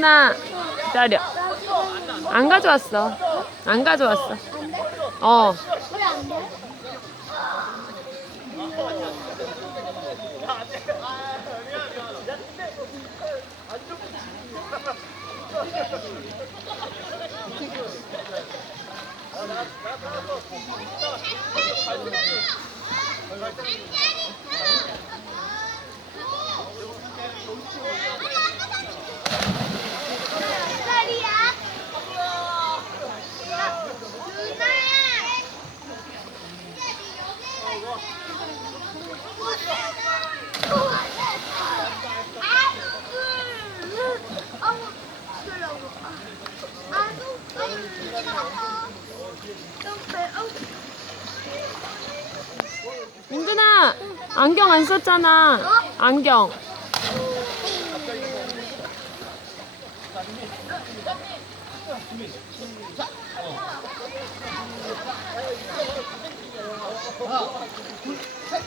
민준아, 기다려. 안 가져왔어. 안 가져왔어. 안 돼? 어. 왜 안 돼? 민준아, 안경 안 썼잖아. 안경. 하나, 둘, 셋.